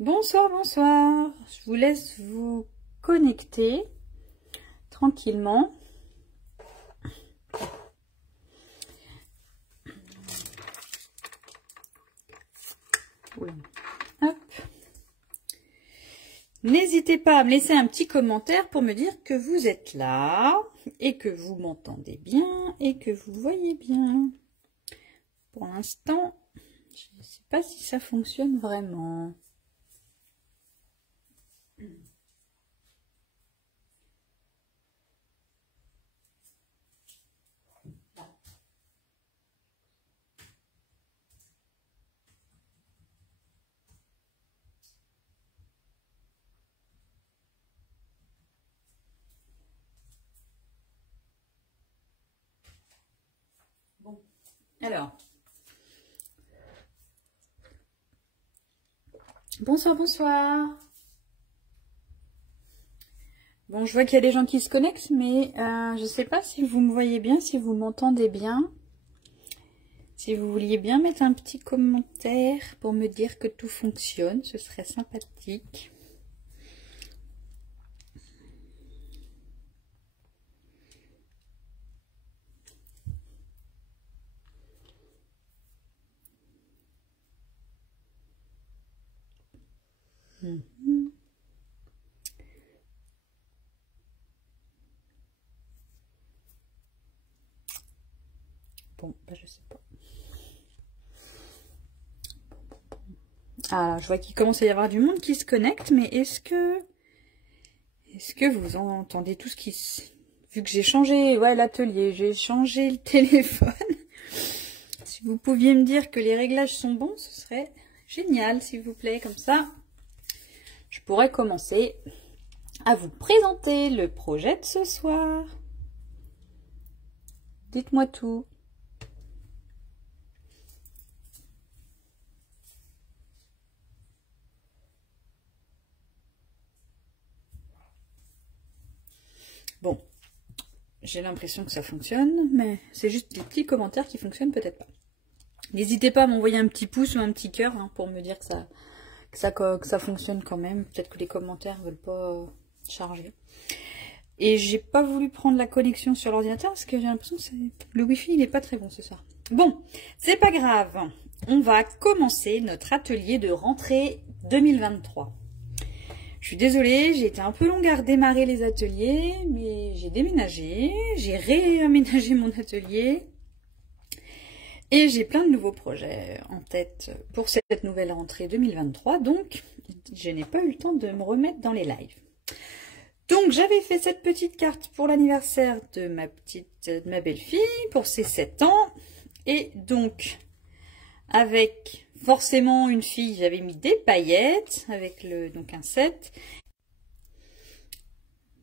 Bonsoir, bonsoir. Je vous laisse vous connecter tranquillement. Hop. N'hésitez pas à me laisser un petit commentaire pour me dire que vous êtes là et que vous m'entendez bien et que vous voyez bien. Pour l'instant, je ne sais pas si ça fonctionne vraiment. Bon, alors. Bonsoir, bonsoir. Bon, je vois qu'il y a des gens qui se connectent, mais je ne sais pas si vous me voyez bien, si vous m'entendez bien. Si vous vouliez bien mettre un petit commentaire pour me dire que tout fonctionne, ce serait sympathique. Bon, bah, je sais pas. Ah, je vois qu'il commence à y avoir du monde qui se connecte, mais est-ce que vous entendez tout ce qui se... Vu que j'ai changé l'atelier, j'ai changé le téléphone. Si vous pouviez me dire que les réglages sont bons, ce serait génial, s'il vous plaît. Comme ça, je pourrais commencer à vous présenter le projet de ce soir. Dites-moi tout. Bon, j'ai l'impression que ça fonctionne, mais c'est juste des petits commentaires qui fonctionnent peut-être pas. N'hésitez pas à m'envoyer un petit pouce ou un petit cœur pour me dire que ça fonctionne quand même. Peut-être que les commentaires veulent pas charger. Et j'ai pas voulu prendre la connexion sur l'ordinateur parce que j'ai l'impression que le wifi il est pas très bon ce soir. Bon, c'est pas grave. On va commencer notre atelier de rentrée 2023. Je suis désolée, j'ai été un peu longue à redémarrer les ateliers, mais j'ai déménagé, j'ai réaménagé mon atelier et j'ai plein de nouveaux projets en tête pour cette nouvelle rentrée 2023, donc je n'ai pas eu le temps de me remettre dans les lives. Donc j'avais fait cette petite carte pour l'anniversaire de ma belle-fille, pour ses 7 ans, et donc avec forcément une fille, j'avais mis des paillettes avec donc un 7.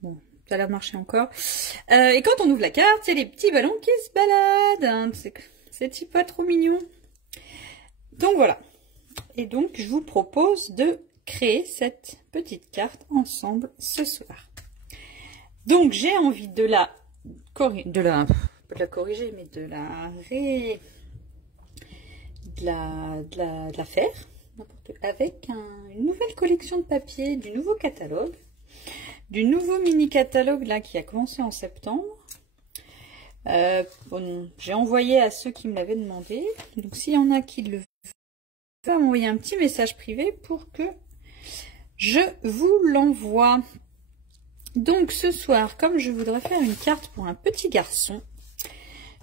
Bon, ça a l'air de marcher encore. Et quand on ouvre la carte, il y a les petits ballons qui se baladent. C'est pas trop mignon. Donc voilà. Et donc je vous propose de créer cette petite carte ensemble ce soir. Donc j'ai envie de la faire avec une nouvelle collection de papier, du nouveau catalogue, du nouveau mini catalogue là qui a commencé en septembre. J'ai envoyé à ceux qui me l'avaient demandé, donc s'il y en a qui le veulent, m'envoyer un petit message privé pour que je vous l'envoie. Donc ce soir, comme je voudrais faire une carte pour un petit garçon,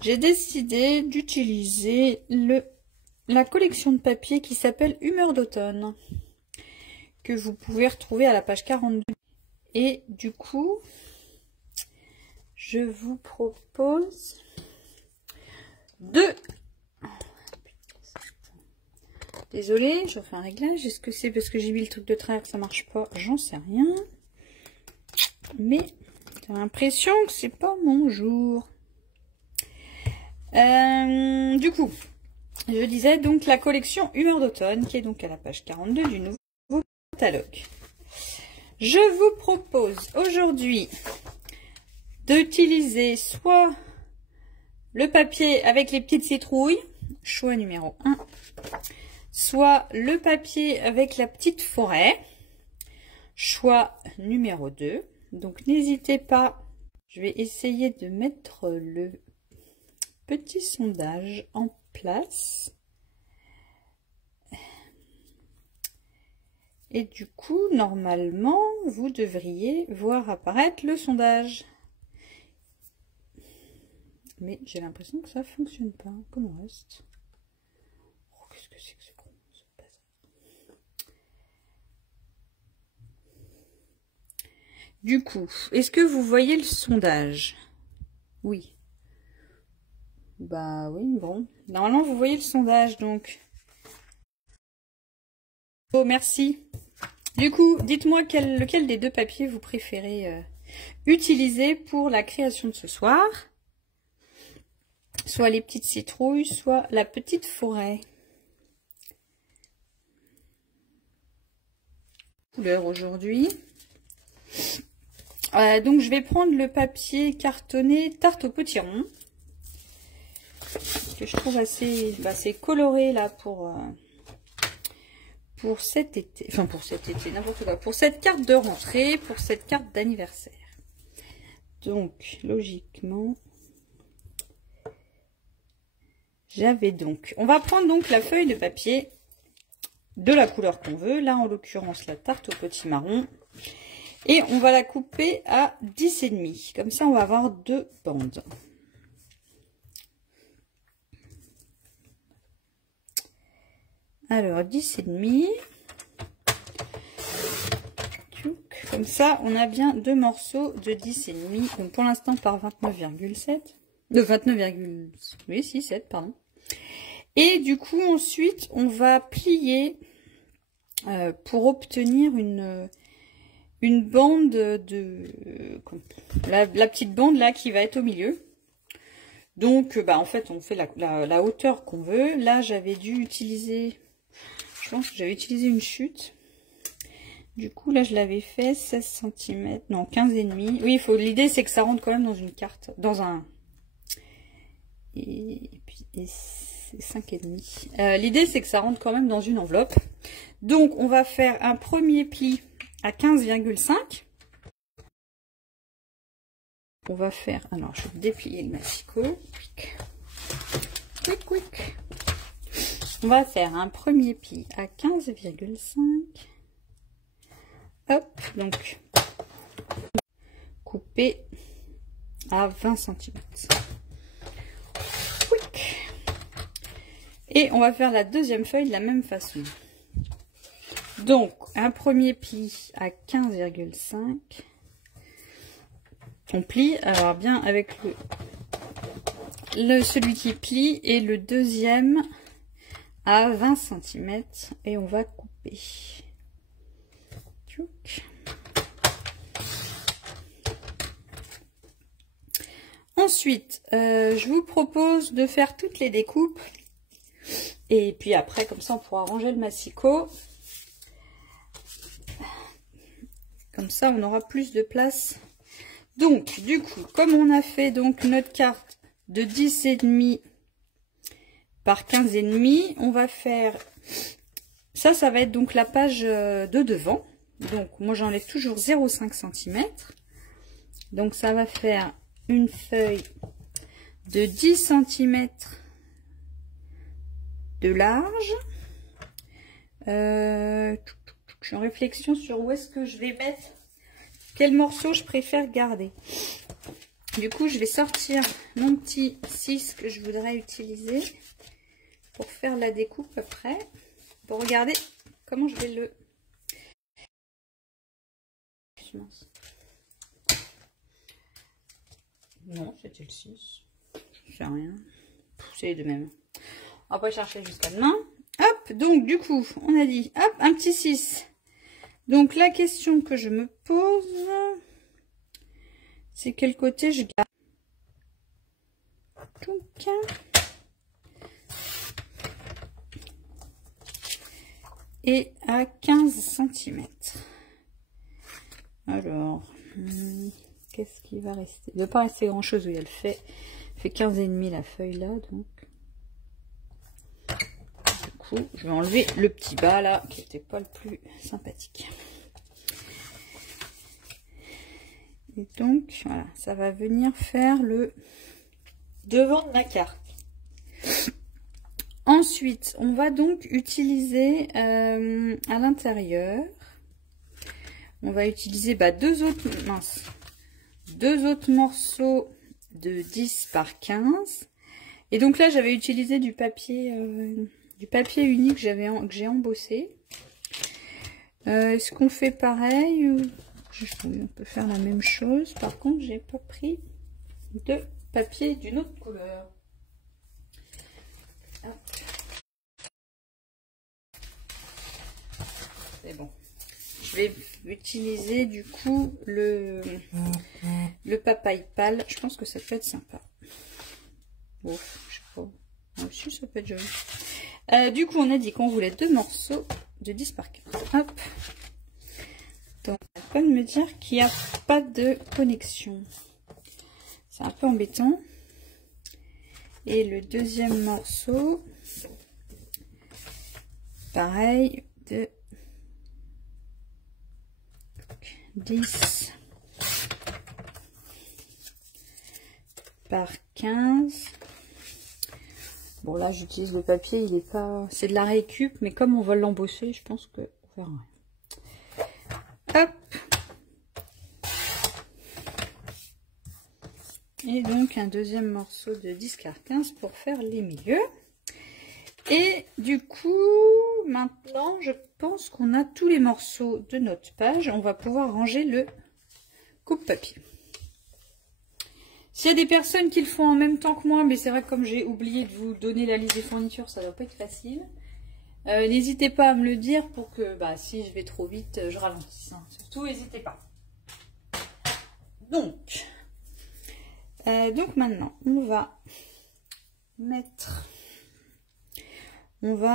j'ai décidé d'utiliser la collection de papier qui s'appelle Humeur d'automne, que vous pouvez retrouver à la page 42. Et du coup, je vous propose de... Désolée, je fais un réglage. Est-ce que c'est parce que j'ai mis le truc de travers que ça marche pas? J'en sais rien. Mais j'ai l'impression que c'est pas mon jour. Du coup, je disais donc la collection Humeur d'automne qui est donc à la page 42 du nouveau catalogue. Je vous propose aujourd'hui d'utiliser soit le papier avec les petites citrouilles, choix numéro 1, soit le papier avec la petite forêt, choix numéro 2. Donc n'hésitez pas, je vais essayer de mettre le petit sondage en place. Et du coup, normalement, vous devriez voir apparaître le sondage. Mais j'ai l'impression que ça ne fonctionne pas. Comment reste? Oh, qu'est-ce que c'est que ce gros bazar? Du coup, est-ce que vous voyez le sondage? Oui. Bah oui, bon. Normalement, vous voyez le sondage, donc. Oh, merci. Du coup, dites-moi lequel des deux papiers vous préférez utiliser pour la création de ce soir. Soit les petites citrouilles, soit la petite forêt. Couleur aujourd'hui. Donc je vais prendre le papier cartonné tarte au potiron. Que je trouve assez coloré là pour cet été. Enfin pour cet été, n'importe quoi. Pour cette carte de rentrée, pour cette carte d'anniversaire. Donc logiquement... on va prendre donc la feuille de papier de la couleur qu'on veut. Là, en l'occurrence, la tarte au potimarron. Et on va la couper à 10,5. Comme ça, on va avoir 2 bandes. Alors, 10,5. Comme ça, on a bien 2 morceaux de 10,5. Donc, pour l'instant, par 29,7. De 29, oui, si, 7, pardon. Et du coup, ensuite, on va plier pour obtenir une bande de... la petite bande là qui va être au milieu. Donc, en fait, on fait la hauteur qu'on veut. Là, j'avais dû utiliser... Je pense que j'avais utilisé une chute. Du coup, là, je l'avais fait 16 cm. Non, 15,5. Oui, l'idée, c'est que ça rentre quand même dans une carte. Dans un... Et puis... c'est 5,5. L'idée, c'est que ça rentre quand même dans une enveloppe. Donc, on va faire un premier pli à 15,5. On va faire... Alors, je vais déplier le massicot. Quick. On va faire un premier pli à 15,5. Hop, donc, couper à 20 cm. Et on va faire la deuxième feuille de la même façon. Donc, un premier pli à 15,5. On plie, alors bien avec celui qui plie, et le deuxième à 20 cm. Et on va couper. Ensuite, je vous propose de faire toutes les découpes. Et puis après, comme ça, on pourra ranger le massicot. Comme ça, on aura plus de place. Donc, du coup, comme on a fait donc notre carte de 10,5 par 15,5, on va faire... Ça va être donc la page de devant. Donc, moi, j'enlève toujours 0,5 cm. Donc, ça va faire une feuille de 10 cm de large. Je suis en réflexion sur où est-ce que je vais mettre, quel morceau je préfère garder. Du coup, je vais sortir mon petit 6 que je voudrais utiliser pour faire la découpe après. Pour regarder comment je vais le... Non, c'était le 6. Je fais rien. C'est les deux mêmes. On va pas chercher jusqu'à demain. Hop, donc du coup, on a dit, hop, un petit 6. Donc la question que je me pose, c'est quel côté je garde. Donc, et à 15 cm. Alors, qu'est-ce qui va rester? Il ne doit pas rester grand chose où il y a le fait. Il fait 15,5 la feuille là, donc. Du coup, je vais enlever le petit bas là, qui n'était pas le plus sympathique. Et donc, voilà, ça va venir faire le devant de ma carte. Ensuite, on va donc utiliser à l'intérieur, on va utiliser deux autres morceaux de 10 par 15. Et donc là, j'avais utilisé du papier unique que j'ai embossé. Est-ce qu'on fait pareil ou... On peut faire la même chose. Par contre, j'ai pas pris de papier d'une autre couleur. C'est bon. Je vais utiliser du coup le papaye pâle. Je pense que ça peut être sympa. Bon, je sais pas. Ah, si, ça peut être joli. Du coup, on a dit qu'on voulait 2 morceaux de 10 par 15. Hop. Donc, pas de me dire qu'il n'y a pas de connexion. C'est un peu embêtant. Et le deuxième morceau, pareil, de 10 par 15. Bon, là, j'utilise le papier, il est pas... C'est de la récup, mais comme on va l'embosser, je pense que on verra. Hop. Et donc, un deuxième morceau de 10 par 15 pour faire les milieux. Et du coup, maintenant, je pense qu'on a tous les morceaux de notre page. On va pouvoir ranger le coupe-papier. S'il y a des personnes qui le font en même temps que moi, mais c'est vrai que comme j'ai oublié de vous donner la liste des fournitures, ça ne doit pas être facile. N'hésitez pas à me le dire pour que, si je vais trop vite, je ralentisse. Hein. Surtout, n'hésitez pas. Donc maintenant, on va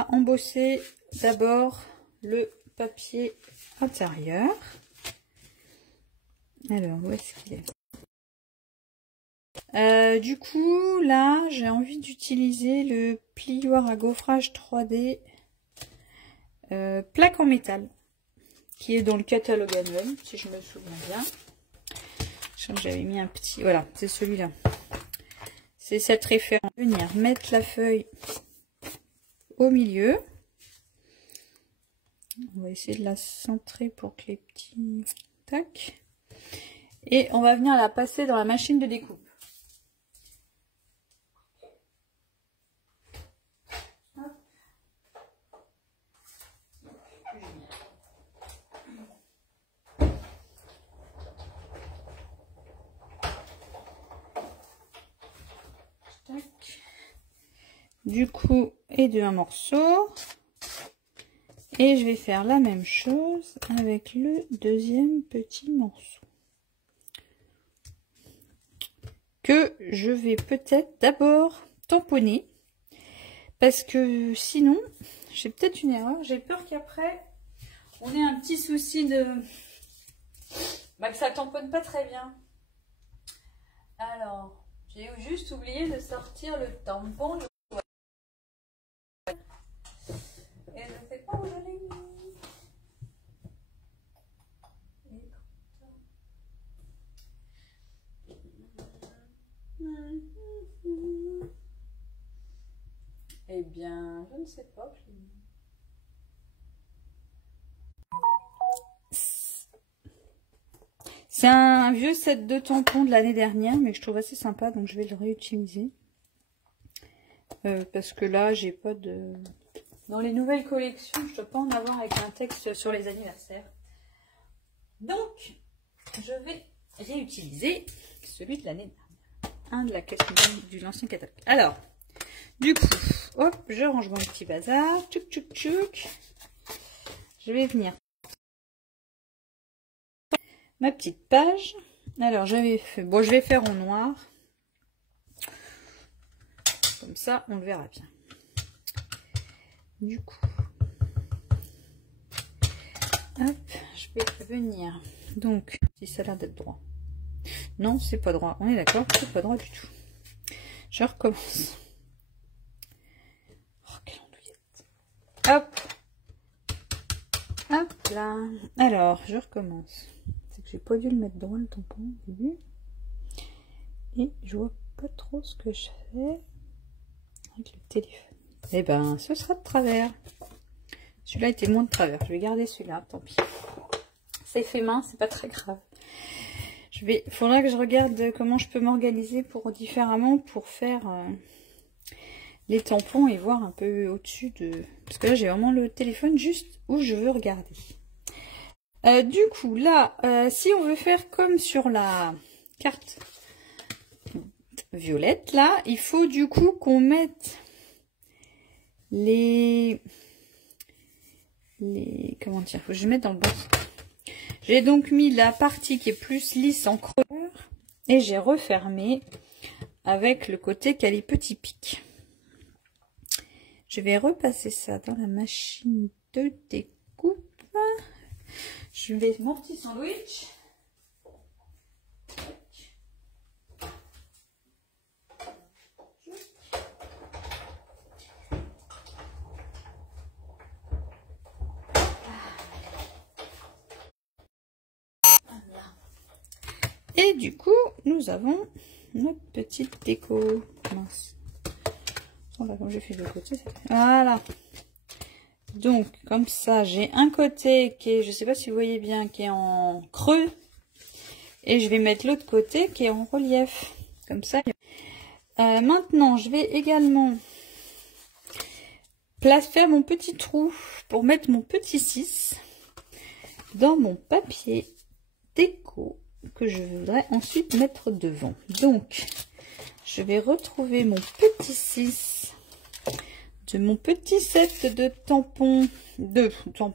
embosser d'abord le papier intérieur. Alors, où est-ce qu'il est? Du coup, là, j'ai envie d'utiliser le plioir à gaufrage 3D plaque en métal, qui est dans le catalogue annuel, si je me souviens bien. J'avais mis un petit... Voilà, c'est celui-là. C'est cette référence. Venir mettre la feuille au milieu. On va essayer de la centrer pour que les petits... Tac. Et on va venir la passer dans la machine de découpe. Du coup, et de un morceau. Et je vais faire la même chose avec le deuxième petit morceau. Que je vais peut-être d'abord tamponner. Parce que sinon, j'ai peut-être une erreur. J'ai peur qu'après, on ait un petit souci de... que ça tamponne pas très bien. Alors, j'ai juste oublié de sortir le tampon. Et je ne sais pas où je l'ai mis. Eh bien, je ne sais pas. C'est un vieux set de tampons de l'année dernière, mais que je trouve assez sympa, donc je vais le réutiliser. Parce que là, j'ai pas de... Dans les nouvelles collections, je ne dois pas en avoir avec un texte sur les anniversaires. Donc, je vais réutiliser celui de l'année dernière. De la l'ancien catalogue. Alors, du coup, hop, je range mon petit bazar. Tchouk, tchouk, tchouk. Je vais venir. Ma petite page. Alors, j'avais fait... Bon, je vais faire en noir. Comme ça, on le verra bien. Du coup, hop, je vais venir. Donc, si ça a l'air d'être droit. Non, c'est pas droit. On est d'accord, c'est pas droit du tout. Je recommence. Oh, quelle andouillette. Hop. Hop là. Alors, je recommence. C'est que j'ai pas dû le mettre droit le tampon au début. Et je vois pas trop ce que je fais avec le téléphone. Eh ben, ce sera de travers. Celui-là était moins de travers. Je vais garder celui-là, tant pis. C'est fait main, c'est pas très grave. Faudra que je regarde comment je peux m'organiser pour différemment pour faire les tampons et voir un peu au-dessus de... Parce que là, j'ai vraiment le téléphone juste où je veux regarder. Du coup, là, si on veut faire comme sur la carte violette, là, il faut du coup qu'on mette comment dire, faut que je mette dans le bon. J'ai donc mis la partie qui est plus lisse en creux et j'ai refermé avec le côté qui a les petits pics. Je vais repasser ça dans la machine de découpe. Je vais mon petit sandwich. Et du coup, nous avons notre petite déco. Mince. Voilà, comme j'ai fait de l'autre côté. Voilà. Donc, comme ça, j'ai un côté qui est, je sais pas si vous voyez bien, qui est en creux. Et je vais mettre l'autre côté qui est en relief. Comme ça. Maintenant, je vais également faire mon petit trou pour mettre mon petit 6 dans mon papier déco que je voudrais ensuite mettre devant. Donc, je vais retrouver mon petit 6 de mon petit set de tampons,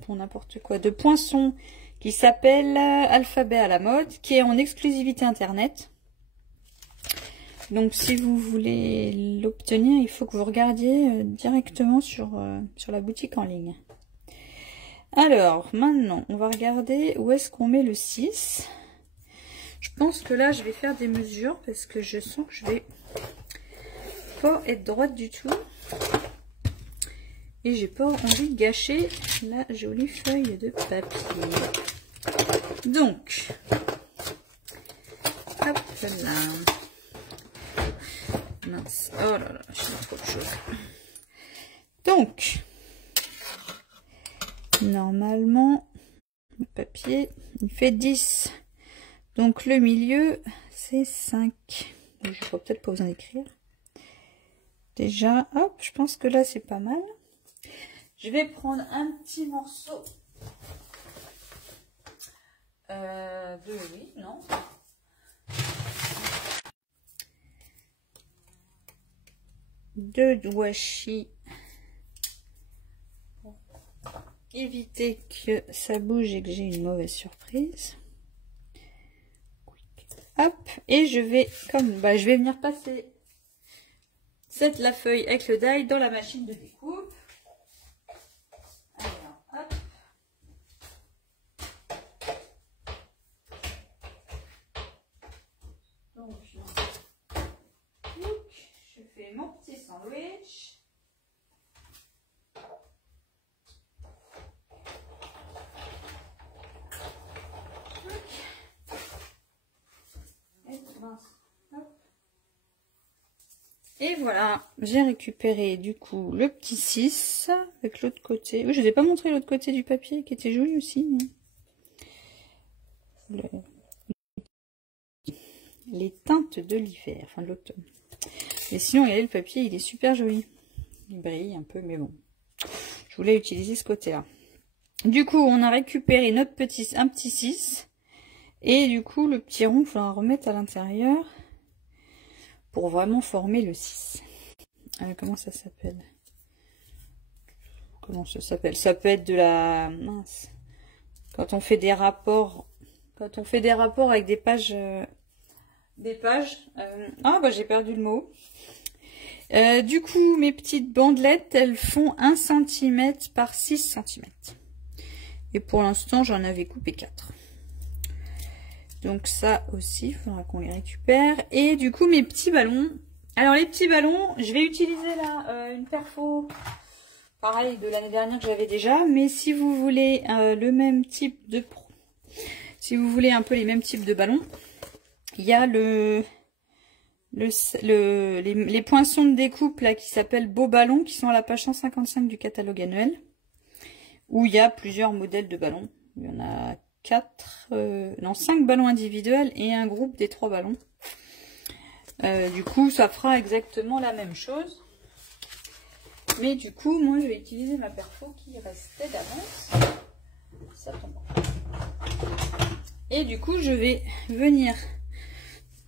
n'importe quoi, de poinçons qui s'appelle Alphabet à la mode, qui est en exclusivité internet. Donc, si vous voulez l'obtenir, il faut que vous regardiez directement sur la boutique en ligne. Alors, maintenant, on va regarder où est-ce qu'on met le 6. Je pense que là, je vais faire des mesures parce que je sens que je vais pas être droite du tout. Et j'ai pas envie de gâcher la jolie feuille de papier. Donc, hop là. Mince. Oh là là, j'ai trop de choses. Donc, normalement, le papier, il fait 10. Donc le milieu, c'est 5. Je ne crois peut-être pas besoin d'écrire. Déjà, hop, je pense que là, c'est pas mal. Je vais prendre un petit morceau de washi. Pour éviter que ça bouge et que j'ai une mauvaise surprise. Hop, et je vais je vais venir passer la feuille avec le die dans la machine de découpe. Alors, hop. Donc, je fais mon petit sandwich. Et voilà, j'ai récupéré du coup le petit 6 avec l'autre côté. Oui, je ne vous ai pas montré l'autre côté du papier qui était joli aussi. Mais... les teintes de l'hiver, enfin de l'automne. Et sinon, regardez, le papier, il est super joli. Il brille un peu, mais bon. Je voulais utiliser ce côté-là. Du coup, on a récupéré un petit 6. Et du coup, le petit rond, il faudra remettre à l'intérieur pour vraiment former le 6. Alors, comment ça s'appelle? Comment ça s'appelle? Ça peut être de la... mince. Quand on fait des rapports... Quand on fait des rapports avec des pages... Ah, bah j'ai perdu le mot. Du coup, mes petites bandelettes, elles font 1 cm par 6 cm. Et pour l'instant, j'en avais coupé 4. Donc ça aussi, il faudra qu'on les récupère. Et du coup, mes petits ballons. Alors les petits ballons, je vais utiliser là une perfo pareil de l'année dernière que j'avais déjà. Mais si vous voulez le même type de... Si vous voulez un peu les mêmes types de ballons, il y a les poinçons de découpe là qui s'appellent Beau Ballon, qui sont à la page 155 du catalogue annuel, où il y a plusieurs modèles de ballons. Il y en a 5 ballons individuels et un groupe des 3 ballons. Du coup, ça fera exactement la même chose. Mais du coup, moi, je vais utiliser ma perfo qui restait d'avance. Ça tombe. Et du coup, je vais venir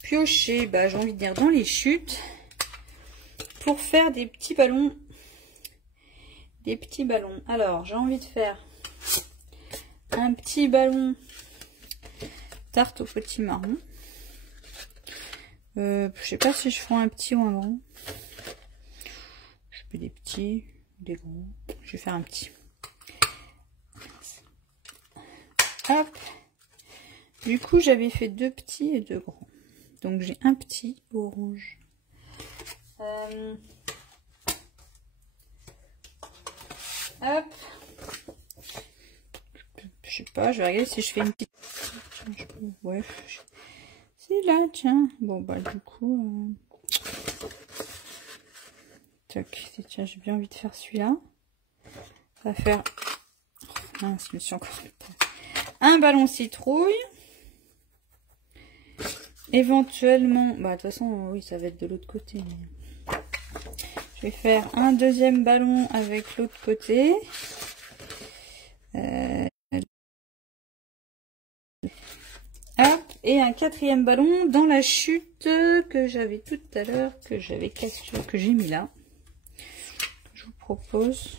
piocher, j'ai envie de dire, dans les chutes pour faire des petits ballons. Alors, j'ai envie de faire un petit ballon tarte au potimarron. Je sais pas si je ferai un petit ou un grand. Je fais des petits, des grands. Je vais faire un petit. Hop. Du coup, j'avais fait 2 petits et 2 grands. Donc, j'ai un petit orange. Hop. Je sais pas, je vais regarder si je fais une petite... Ouais. C'est là, tiens. Bon, du coup... Tac. Tiens, j'ai bien envie de faire celui-là. Ça va faire... Mince, je me suis encore... Un ballon citrouille. Éventuellement... de toute façon, oui, ça va être de l'autre côté. Mais... Je vais faire un deuxième ballon avec l'autre côté. Hop, et un 4e ballon dans la chute que j'avais tout à l'heure, que j'avais capturé, que j'ai mis là. Je vous propose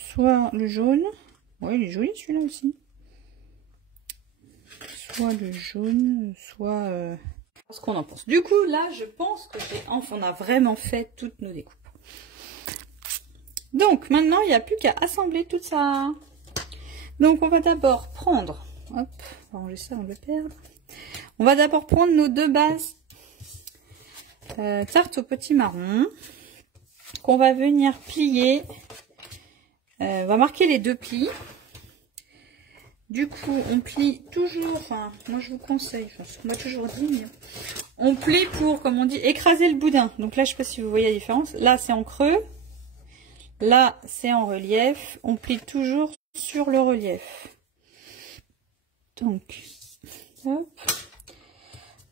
soit le jaune. Ouais, il est joli celui-là aussi. Soit le jaune, soit... ce qu'on en pense. Du coup, là, je pense que on a vraiment fait toutes nos découpes. Donc, maintenant, il n'y a plus qu'à assembler tout ça. Donc, on va d'abord prendre... Hop, on va ranger ça, on va le perdre. On va d'abord prendre nos 2 bases tarte au potimarron qu'on va venir plier. On va marquer les 2 plis. Du coup, on plie toujours, enfin, moi je vous conseille, on m'a toujours dit, mais on plie pour, comme on dit, écraser le boudin. Donc là, je sais pas si vous voyez la différence. Là, c'est en creux. Là, c'est en relief. On plie toujours sur le relief. Donc, hop.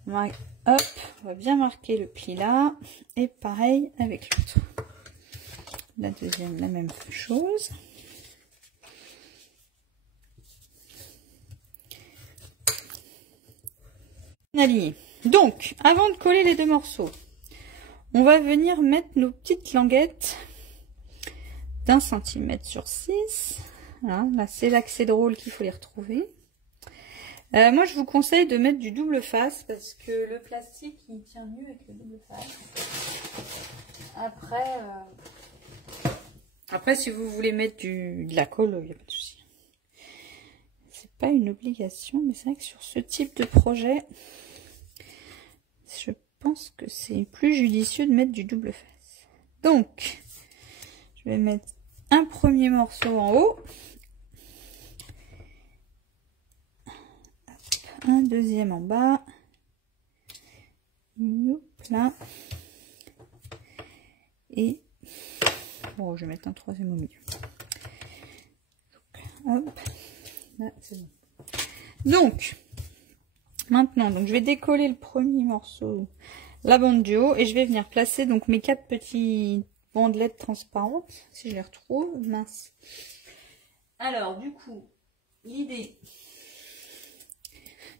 Hop, on va bien marquer le pli là. Et pareil avec l'autre. La deuxième, la même chose. Aligné. Donc, avant de coller les 2 morceaux, on va venir mettre nos petites languettes d'1 cm sur 6. Voilà, là c'est là que c'est drôle qu'il faut les retrouver. Moi je vous conseille de mettre du double face parce que le plastique il tient mieux avec le double face. Après si vous voulez mettre de la colle, il n'y a pas de souci. C'est pas une obligation, mais c'est vrai que sur ce type de projet, je pense que c'est plus judicieux de mettre du double face. Donc, je vais mettre un premier morceau en haut. Un deuxième en bas. Hop là. Et bon, je vais mettre un 3e au milieu. Donc, hop. Là, c'est bon. Donc, maintenant, je vais décoller le premier morceau, la bande du haut, et je vais venir placer donc mes 4 petites bandelettes transparentes, si je les retrouve. Mince. Alors, du coup, l'idée,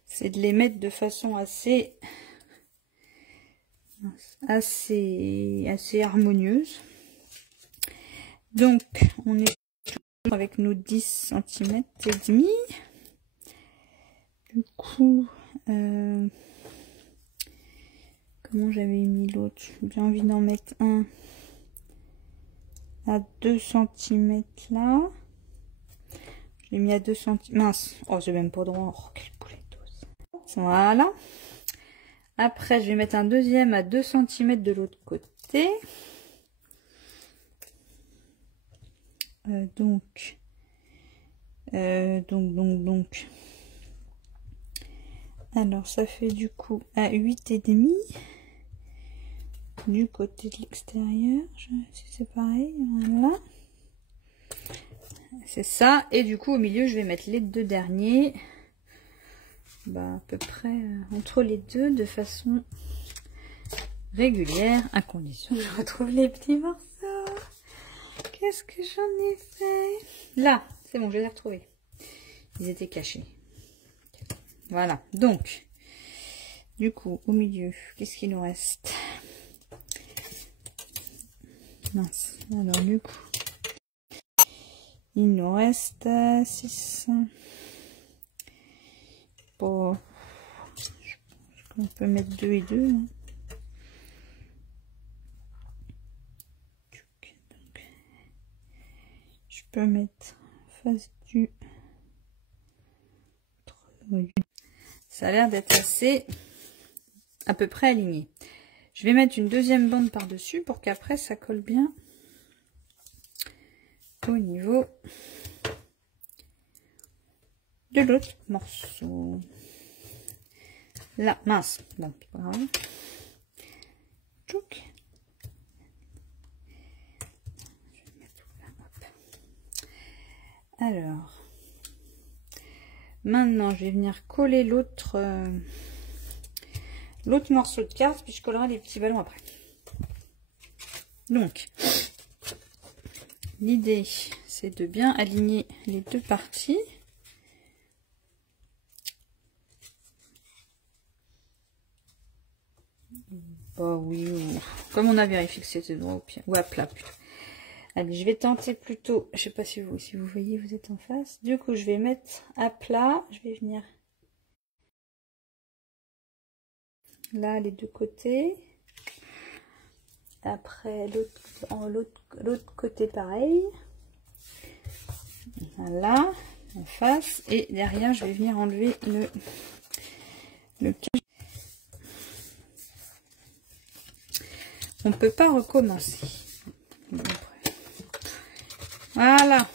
c'est de les mettre de façon assez harmonieuse. Donc, on est avec nos 10 cm et demi. Du coup, comment j'avais mis l'autre? J'ai envie d'en mettre un à 2 cm là. Je l'ai mis à 2 cm. Mince, oh, j'ai même pas droit. Oh, quelle pouletteuse. Voilà. Après, je vais mettre un deuxième à 2 cm de l'autre côté. Donc, alors ça fait du coup à 8,5 du côté de l'extérieur. Si c'est pareil, voilà. C'est ça. Et du coup au milieu je vais mettre les deux derniers. Bah, à peu près entre les deux de façon régulière, à condition que je retrouve les petits morceaux. Qu'est-ce que j'en ai fait? Là, c'est bon, je les ai retrouvés. Ils étaient cachés. Voilà, donc, du coup, au milieu, qu'est-ce qu'il nous reste? Mince, alors du coup, il nous reste 6. Bon, on peut mettre 2 et 2. Hein. Je peux mettre face du... Ça a l'air d'être assez à peu près aligné. Je vais mettre une deuxième bande par dessus pour qu'après ça colle bien au niveau de l'autre morceau. Là, mince, bon, c'est pas grave. Tchouk. Alors, maintenant je vais venir coller l'autre morceau de carte, puis je collerai les petits ballons après. Donc, l'idée c'est de bien aligner les deux parties. Oh oui, comme on a vérifié que c'était droit au pied, ou à plat plutôt. Allez, je vais tenter plutôt, je sais pas si vous voyez, vous êtes en face. Du coup, je vais mettre à plat, je vais venir là les deux côtés. Après l'autre côté pareil. Voilà, en face. Et derrière, je vais venir enlever le cache. On peut pas recommencer. Voilà,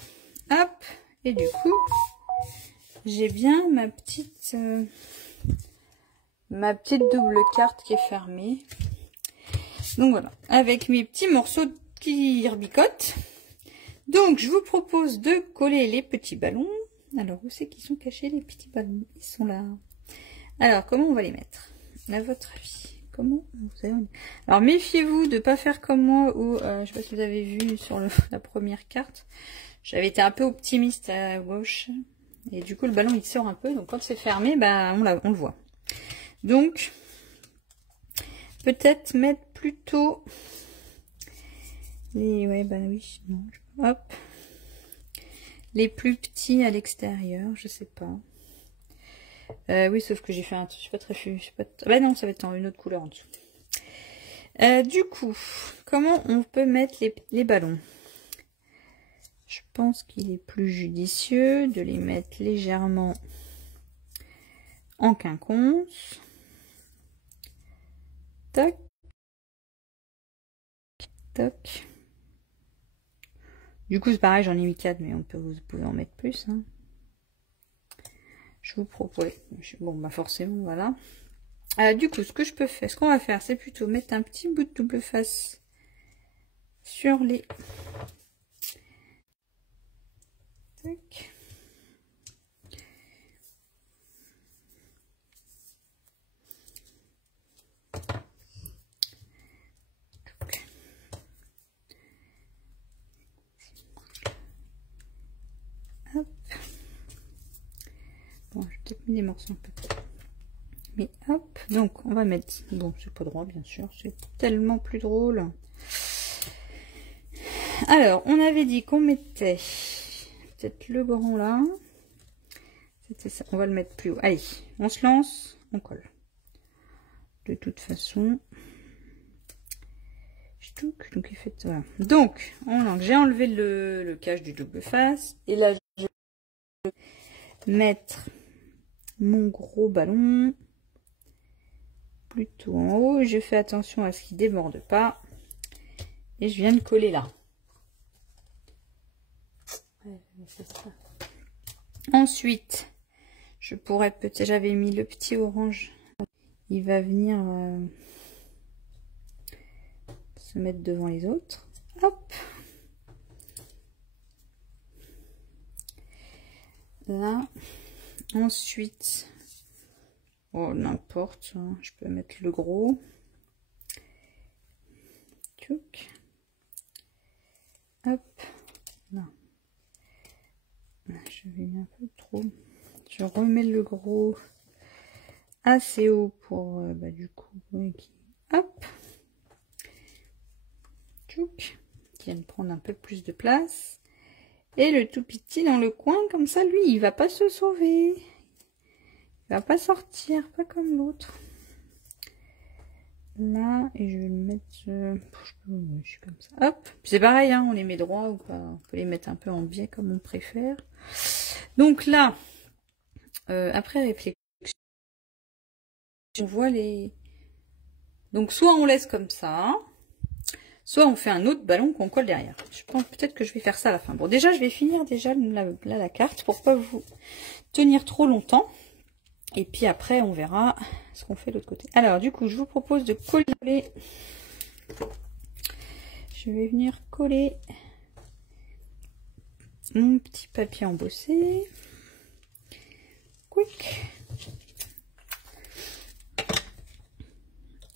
hop, et du coup, j'ai bien ma petite double carte qui est fermée. Donc voilà, avec mes petits morceaux qui rebicotent. Donc, je vous propose de coller les petits ballons. Alors, où c'est qu'ils sont cachés les petits ballons? Ils sont là. Alors, comment on va les mettre? À votre avis, comment vous allez... Alors, méfiez-vous de ne pas faire comme moi, ou je sais pas si vous avez vu sur la première carte. J'avais été un peu optimiste à gauche. Et du coup, le ballon, il sort un peu. Donc, quand c'est fermé, bah, on le voit. Donc, peut-être mettre plutôt... Ouais, bah oui, non. Hop. Les plus petits à l'extérieur, je sais pas. Oui, sauf que j'ai fait un truc, je suis pas très fou. Bah non, ça va être en une autre couleur en dessous. Du coup, comment on peut mettre les ballons? Je pense qu'il est plus judicieux de les mettre légèrement en quinconce. Toc. Toc. Du coup, c'est pareil, j'en ai mis 4, mais vous pouvez en mettre plus. Hein. Je vous propose. Bon, bah forcément, voilà. Du coup, ce qu'on va faire, c'est plutôt mettre un petit bout de double face sur les... Tac. Hop. Bon, j'ai peut-être mis des morceaux un peu. Mais hop, donc on va mettre... Bon, c'est pas droit, bien sûr, c'est tellement plus drôle. Alors, on avait dit qu'on mettait peut-être le grand là. C'était ça, on va le mettre plus haut. Allez, on se lance, on colle. De toute façon... Donc, il fait voilà. Donc, j'ai enlevé le cache du double face. Et là, je vais mettre mon gros ballon plutôt en haut. Je fais attention à ce qu'il déborde pas. Et je viens de coller là. Ensuite, je pourrais peut-être, j'avais mis le petit orange. Il va venir se mettre devant les autres. Hop. Là. Ensuite, oh n'importe, hein, je peux mettre le gros. Tchouk. Hop. Là. Je vais mis un peu trop. Je remets le gros assez haut pour du coup hop, tchouk, qui viennent prendre un peu plus de place. Et le tout petit dans le coin, comme ça, lui, il va pas se sauver. Il va pas sortir, pas comme l'autre. Là, et je vais le mettre... je suis comme ça. Hop, c'est pareil, hein, on les met droit ou pas. On peut les mettre un peu en biais comme on préfère. Donc là, après réflexion, on voit les... Donc soit on laisse comme ça... Soit on fait un autre ballon qu'on colle derrière. Je pense peut-être que je vais faire ça à la fin. Bon, déjà, je vais finir déjà la carte pour pas vous tenir trop longtemps. Et puis après, on verra ce qu'on fait de l'autre côté. Alors, du coup, je vous propose de coller. Je vais venir coller mon petit papier embossé. Quick.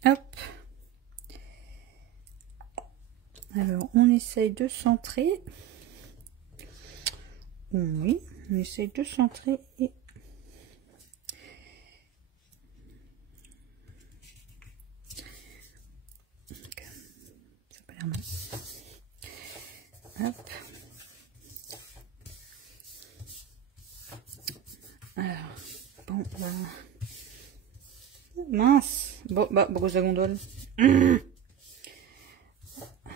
Hop. Alors, on essaye de centrer. Oui, on essaye de centrer et... Ça n'a pas l'air mal. Hop. Alors, bon, bah... Mince. Bon, bah, brosse la gondole.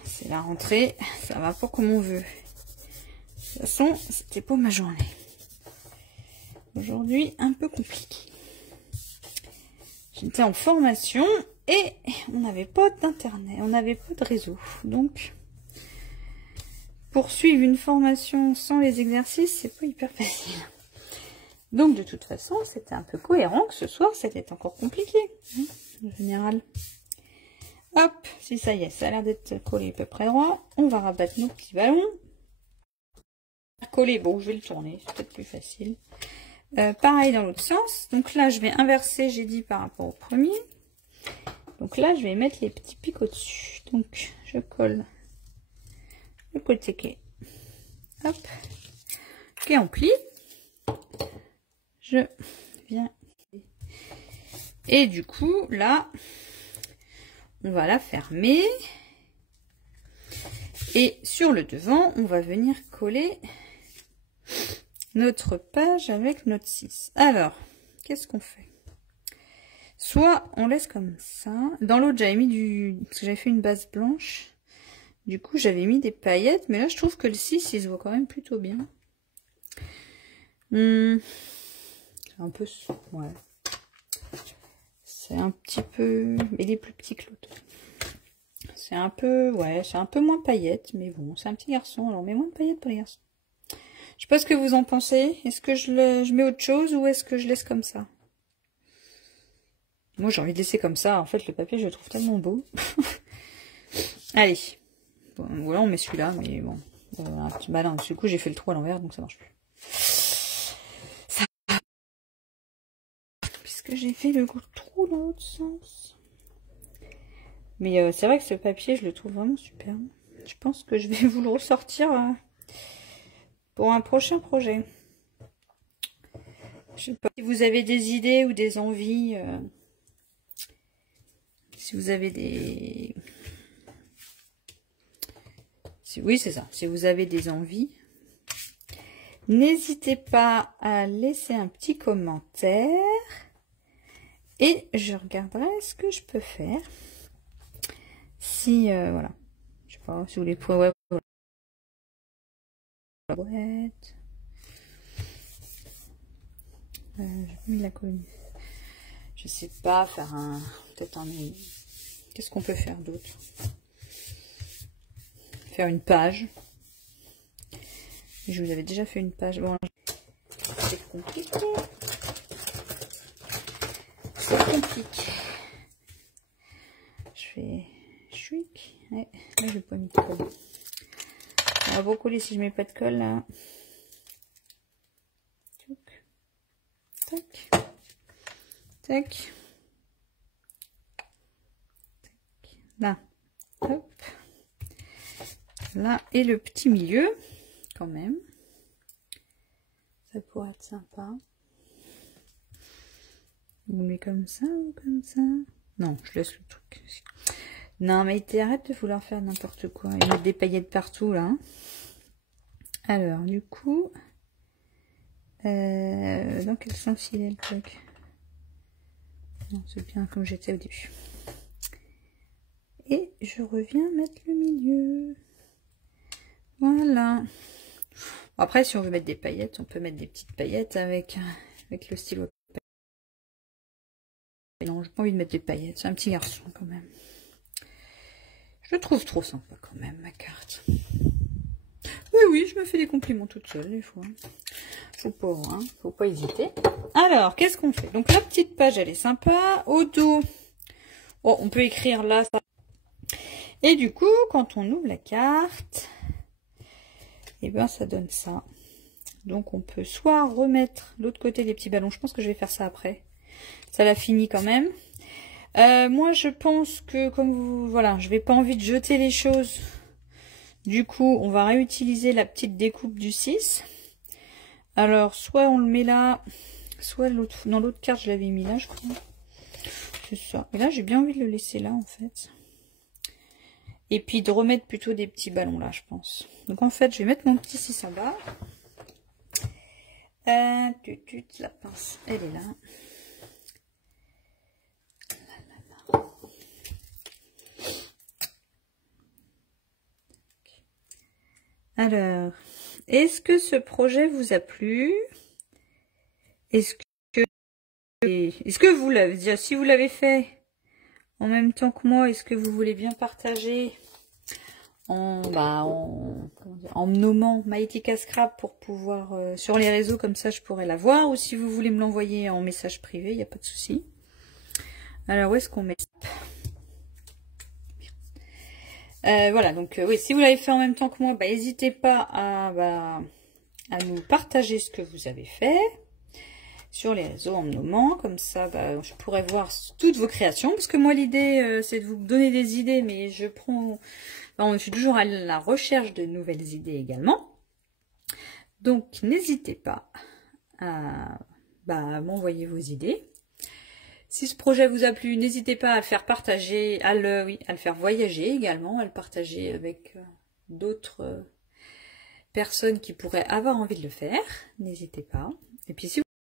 C'est la rentrée, ça va pas comme on veut. De toute façon, c'était pas ma journée. Aujourd'hui, un peu compliqué. J'étais en formation et on n'avait pas d'internet, on n'avait pas de réseau. Donc, poursuivre une formation sans les exercices, c'est pas hyper facile. Donc, de toute façon, c'était un peu cohérent que ce soir, c'était encore compliqué, hein, en général. Hop, si ça y est, ça a l'air d'être collé à peu près droit. On va rabattre nos petits ballons. Coller, bon, je vais le tourner, c'est peut-être plus facile. Pareil dans l'autre sens. Donc là, je vais inverser, j'ai dit, par rapport au premier. Donc là, je vais mettre les petits pics au-dessus. Donc, je colle le côté qui est, hop, qui est en pli. Je viens. Et du coup, là... On va la fermer. Et sur le devant, on va venir coller notre page avec notre 6. Alors, qu'est-ce qu'on fait? Soit on laisse comme ça. Dans l'autre, j'avais mis du... Parce que j'avais fait une base blanche. Du coup, j'avais mis des paillettes. Mais là, je trouve que le 6, il se voit quand même plutôt bien. C'est un peu... Ouais. C'est un petit peu... Il est plus petit que l'autre. C'est un peu... Ouais, c'est un peu moins paillettes. Mais bon, c'est un petit garçon. Alors, on met moins de paillettes pour les garçons. Je sais pas ce que vous en pensez. Est-ce que je mets autre chose ou est-ce que je laisse comme ça? Moi, j'ai envie de laisser comme ça. En fait, le papier, je le trouve tellement beau. Allez. Bon, voilà, on met celui-là. Mais bon. Un petit malin. Du coup, j'ai fait le trou à l'envers, donc ça marche plus. Que j'ai fait le trou dans l'autre sens. Mais c'est vrai que ce papier, je le trouve vraiment superbe. Je pense que je vais vous le ressortir pour un prochain projet. Je sais pas si vous avez des idées ou des envies. Si vous avez des... Oui, c'est ça. Si vous avez des envies, n'hésitez pas à laisser un petit commentaire. Et je regarderai ce que je peux faire. Si, voilà. Je sais pas, si vous voulez... Ouais, ouais. J'ai mis la colonne. Je sais pas, faire un... Peut-être un... Qu'est-ce qu'on peut faire d'autre? Faire une page. Je vous avais déjà fait une page. Bon, c'est compliqué. C'est compliqué. Je fais chouic. Ouais, là, je vais pas mettre de colle. Ça va beaucoup coller si je mets pas de colle là. Tac. Tac. Là. Hop. Là. Et le petit milieu. Quand même. Ça pourrait être sympa. Vous le mettez comme ça ou comme ça? Non, je laisse le truc. Non, mais arrête de vouloir faire n'importe quoi. Et mettre des paillettes partout, là. Alors, du coup... dans quel sens il est le truc? Non, c'est bien comme j'étais au début. Et je reviens mettre le milieu. Voilà. Après, si on veut mettre des paillettes, on peut mettre des petites paillettes avec le stylo. Non, j'ai pas envie de mettre des paillettes. C'est un petit garçon quand même. Je le trouve trop sympa quand même, ma carte. Oui, oui, je me fais des compliments toute seule des fois. Faut pas hésiter. Alors, qu'est-ce qu'on fait? Donc la petite page, elle est sympa. Au dos, oh, on peut écrire là. Ça. Et du coup, quand on ouvre la carte, et ben ça donne ça. Donc on peut soit remettre l'autre côté des petits ballons. Je pense que je vais faire ça après. Ça l'a fini quand même. Moi, je pense que comme vous, voilà, je n'ai pas envie de jeter les choses. Du coup, on va réutiliser la petite découpe du 6. Alors, soit on le met là, soit dans l'autre carte, je l'avais mis là, je crois. C'est ça. Et là, j'ai bien envie de le laisser là, en fait. Et puis de remettre plutôt des petits ballons là, je pense. Donc, en fait, je vais mettre mon petit 6 en bas. La pince, elle est là. Alors, est-ce que ce projet vous a plu? Est-ce que vous l'avez, si vous l'avez fait en même temps que moi, est-ce que vous voulez bien partager en me nommant Maïtika Scrap pour pouvoir sur les réseaux, comme ça je pourrais la voir, ou si vous voulez me l'envoyer en message privé, il n'y a pas de souci. Alors, où est-ce qu'on met ça? Voilà, donc oui, si vous l'avez fait en même temps que moi, n'hésitez pas à nous partager ce que vous avez fait sur les réseaux en me nommant, comme ça je pourrais voir toutes vos créations, parce que moi l'idée c'est de vous donner des idées, mais je suis toujours à la recherche de nouvelles idées également. Donc n'hésitez pas à m'envoyer vos idées. Si ce projet vous a plu, n'hésitez pas à le faire partager, à le faire voyager également, à le partager avec d'autres personnes qui pourraient avoir envie de le faire. N'hésitez pas. Et puis si